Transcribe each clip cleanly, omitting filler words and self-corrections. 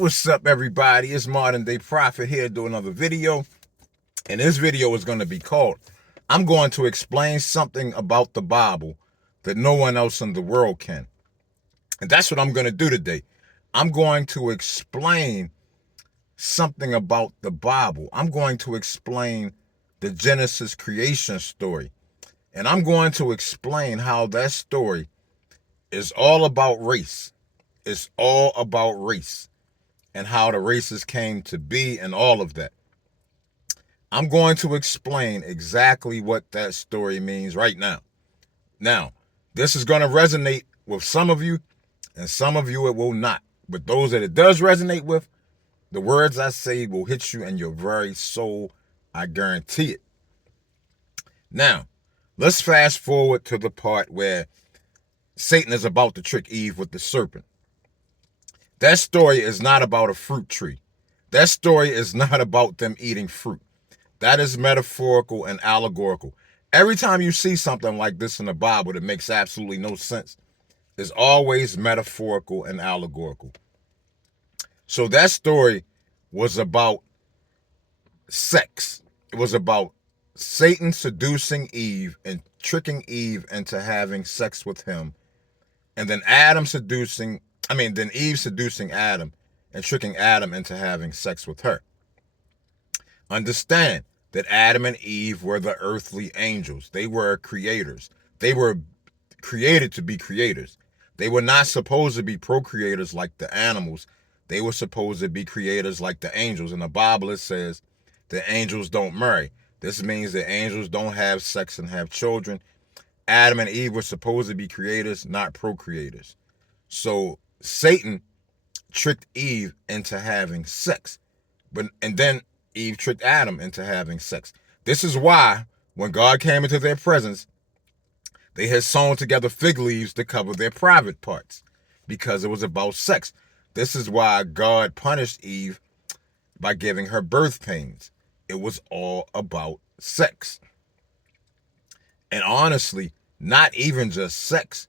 What's up, everybody? It's Modern Day Prophet here doing another video. And this video is going to be called, I'm going to explain something about the Bible that no one else in the world can. And that's what I'm going to do today. I'm going to explain something about the Bible. I'm going to explain the Genesis creation story. And I'm going to explain how that story is all about race. It's all about race and how the races came to be and all of that. I'm going to explain exactly what that story means right now. Now, this is going to resonate with some of you, and some of you it will not. But those that it does resonate with, the words I say will hit you in your very soul. I guarantee it. Now, let's fast forward to the part where Satan is about to trick Eve with the serpent. That story is not about a fruit tree. That story is not about them eating fruit. That is metaphorical and allegorical. Every time you see something like this in the Bible that makes absolutely no sense, it's always metaphorical and allegorical. So that story was about sex. It was about Satan seducing Eve and tricking Eve into having sex with him. And then then Eve seducing Adam and tricking Adam into having sex with her. Understand that Adam and Eve were the earthly angels. They were creators. They were created to be creators. They were not supposed to be procreators like the animals. They were supposed to be creators like the angels. In the Bible, it says the angels don't marry. This means that angels don't have sex and have children. Adam and Eve were supposed to be creators, not procreators. So Satan tricked Eve into having sex. And then Eve tricked Adam into having sex. This is why when God came into their presence, they had sewn together fig leaves to cover their private parts because it was about sex. This is why God punished Eve by giving her birth pains. It was all about sex. And honestly, not even just sex,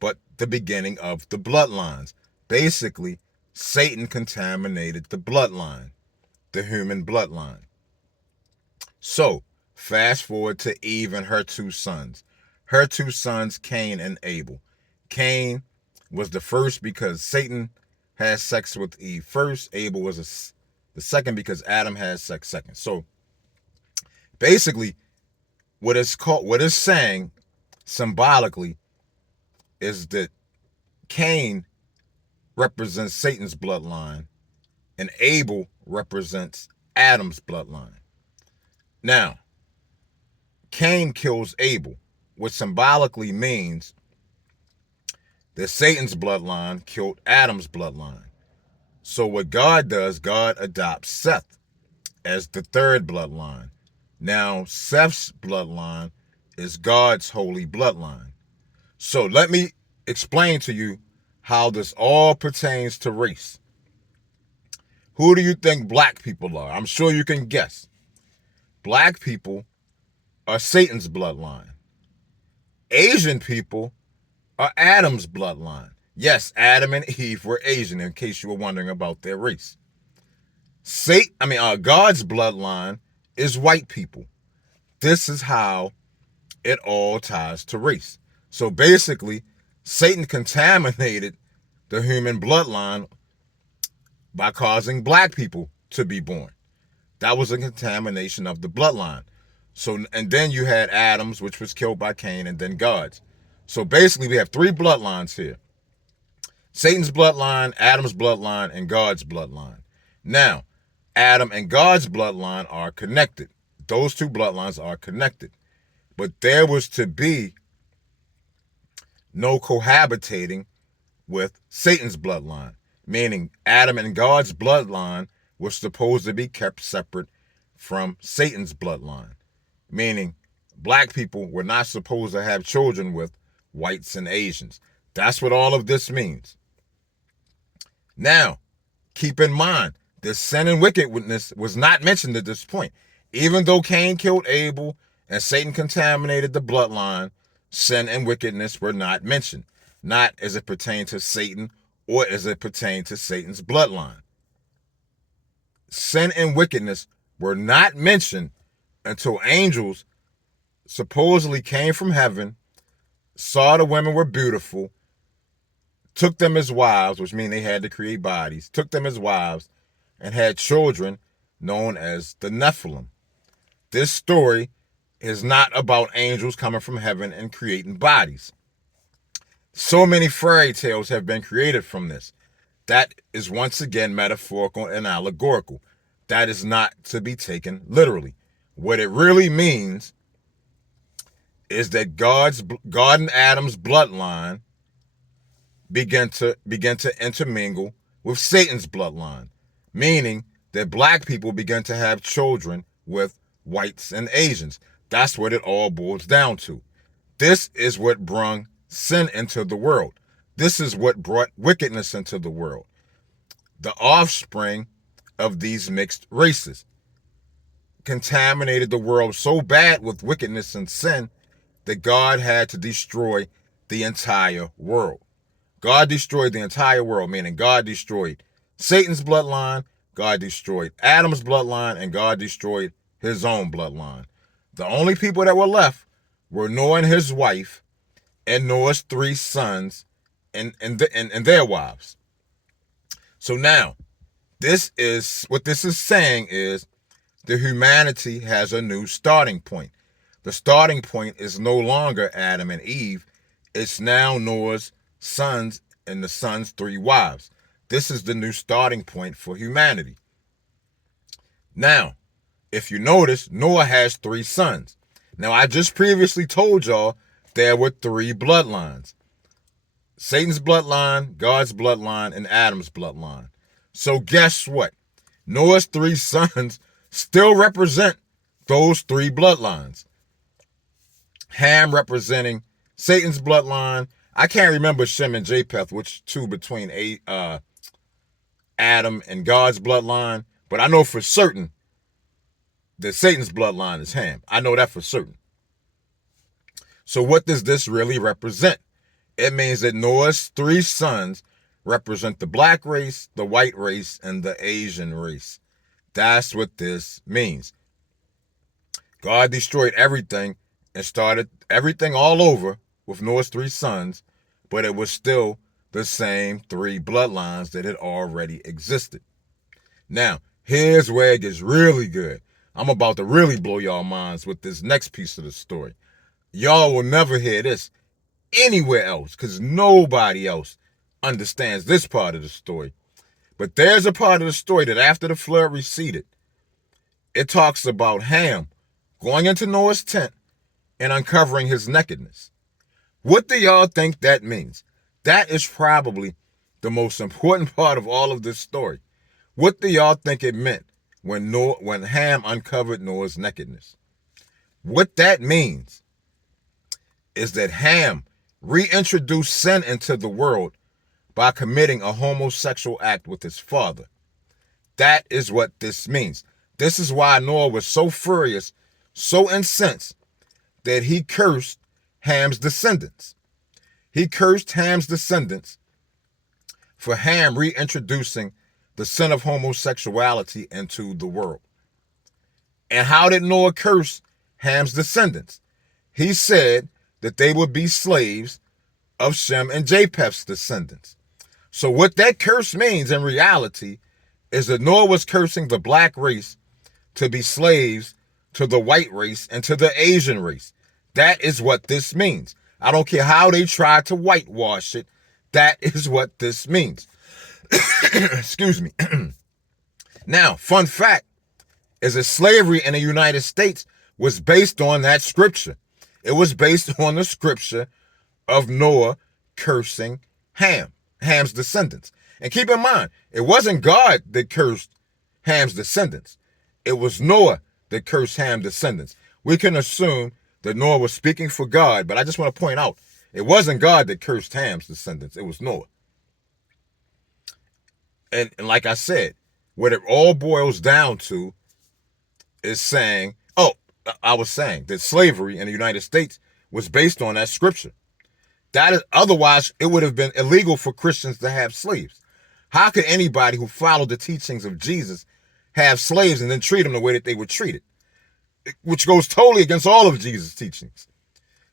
but the beginning of the bloodlines. Basically, Satan contaminated the bloodline, the human bloodline. So, fast forward to Eve and her two sons. Her two sons, Cain and Abel. Cain was the first because Satan had sex with Eve first. Abel was the second because Adam had sex second. So, basically, what it's saying symbolically is that Cain represents Satan's bloodline and Abel represents Adam's bloodline. Now, Cain kills Abel, which symbolically means that Satan's bloodline killed Adam's bloodline. So what God does, God adopts Seth as the third bloodline. Now, Seth's bloodline is God's holy bloodline. So let me explain to you how this all pertains to race. Who do you think black people are? I'm sure you can guess. Black people are Satan's bloodline. Asian people are Adam's bloodline. Yes, Adam and Eve were Asian, in case you were wondering about their race. God's bloodline is white people. This is how it all ties to race. So basically, Satan contaminated the human bloodline by causing black people to be born. That was a contamination of the bloodline. So, and then you had Adam's, which was killed by Cain, and then God's. So basically, we have three bloodlines here. Satan's bloodline, Adam's bloodline, and God's bloodline. Now, Adam and God's bloodline are connected. Those two bloodlines are connected. But there was to be no cohabitating with Satan's bloodline, meaning Adam and God's bloodline was supposed to be kept separate from Satan's bloodline, meaning black people were not supposed to have children with whites and Asians. That's what all of this means. Now, keep in mind that sin and wickedness was not mentioned at this point. Even though Cain killed Abel and Satan contaminated the bloodline, sin and wickedness were not mentioned, not as it pertained to Satan or as it pertained to Satan's bloodline. sin and wickedness were not mentioned until angels supposedly came from heaven, saw the women were beautiful, took them as wives, which means they had to create bodies, took them as wives, and had children known as the Nephilim. This story is not about angels coming from heaven and creating bodies. So many fairy tales have been created from this. That is once again metaphorical and allegorical. That is not to be taken literally. What it really means is that God and Adam's bloodline began to intermingle with Satan's bloodline, meaning that black people began to have children with whites and Asians. That's what it all boils down to. This is what brought sin into the world. This is what brought wickedness into the world. The offspring of these mixed races contaminated the world so bad with wickedness and sin that God had to destroy the entire world. God destroyed the entire world, meaning God destroyed Satan's bloodline, God destroyed Adam's bloodline, and God destroyed his own bloodline. The only people that were left were Noah and his wife, and Noah's 3 sons and their wives. So now, this is saying is that humanity has a new starting point. The starting point is no longer Adam and Eve. It's now Noah's sons and the sons' 3 wives. This is the new starting point for humanity. Now, if you notice, Noah has 3 sons. Now, I just previously told y'all there were 3 bloodlines. Satan's bloodline, God's bloodline, and Adam's bloodline. So guess what? Noah's 3 sons still represent those 3 bloodlines. Ham representing Satan's bloodline. I can't remember Shem and Japheth, which 2 between Adam and God's bloodline, but I know for certain that Satan's bloodline is Ham. I know that for certain. So what does this really represent? It means that Noah's 3 sons represent the black race, the white race, and the Asian race. That's what this means. God destroyed everything and started everything all over with Noah's 3 sons, but it was still the same 3 bloodlines that had already existed. Now, here's where it gets really good. I'm about to really blow y'all minds with this next piece of the story. Y'all will never hear this anywhere else because nobody else understands this part of the story. But there's a part of the story that after the flood receded, it talks about Ham going into Noah's tent and uncovering his nakedness. What do y'all think that means? That is probably the most important part of all of this story. What do y'all think it meant when Ham uncovered Noah's nakedness? What that means is that Ham reintroduced sin into the world by committing a homosexual act with his father. That is what this means. This is why Noah was so furious, so incensed, that he cursed Ham's descendants. He cursed Ham's descendants for Ham reintroducing the sin of homosexuality into the world. And how did Noah curse Ham's descendants? He said that they would be slaves of Shem and Japheth's descendants. So what that curse means in reality is that Noah was cursing the black race to be slaves to the white race and to the Asian race. That is what this means. I don't care how they try to whitewash it. That is what this means. Excuse me. Now, fun fact is that slavery in the United States was based on that scripture. It was based on the scripture of Noah cursing Ham's descendants. And keep in mind, it wasn't God that cursed Ham's descendants. It was Noah that cursed Ham's descendants. We can assume that Noah was speaking for God, but I just want to point out, it wasn't God that cursed Ham's descendants. It was Noah. And like I said, what it all boils down to is saying, I was saying that slavery in the United States was based on that scripture. Otherwise, it would have been illegal for Christians to have slaves. How could anybody who followed the teachings of Jesus have slaves and then treat them the way that they were treated, which goes totally against all of Jesus' teachings.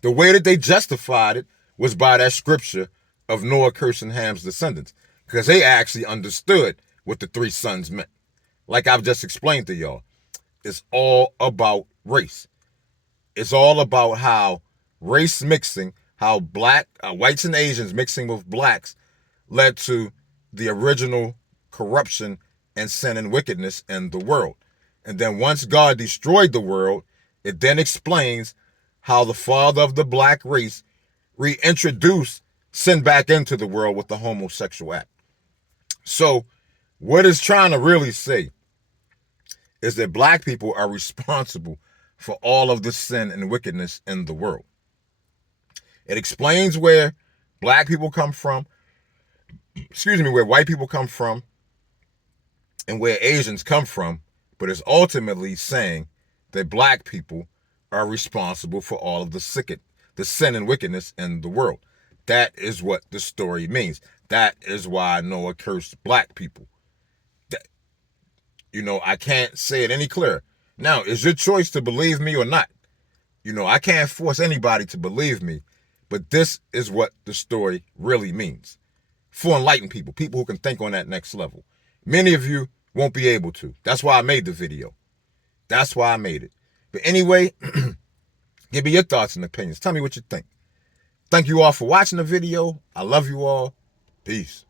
The way that they justified it was by that scripture of Noah cursing Ham's descendants, because they actually understood what the three sons meant. Like I've just explained to y'all, it's all about race. It's all about how race mixing, how whites and Asians mixing with blacks led to the original corruption and sin and wickedness in the world. And then once God destroyed the world, it then explains how the father of the black race reintroduced sin back into the world with the homosexual act. So what it's trying to really say is that black people are responsible for all of the sin and wickedness in the world. It explains where black people come from, where white people come from, and where Asians come from, but it's ultimately saying that black people are responsible for all of the sin and wickedness in the world. That is what the story means. That is why Noah cursed black people. I can't say it any clearer. Now, it's your choice to believe me or not. I can't force anybody to believe me, but this is what the story really means. For enlightened people who can think on that next level. Many of you won't be able to. That's why I made the video. That's why I made it. But anyway, give me your thoughts and opinions. Tell me what you think. Thank you all for watching the video. I love you all. Peace.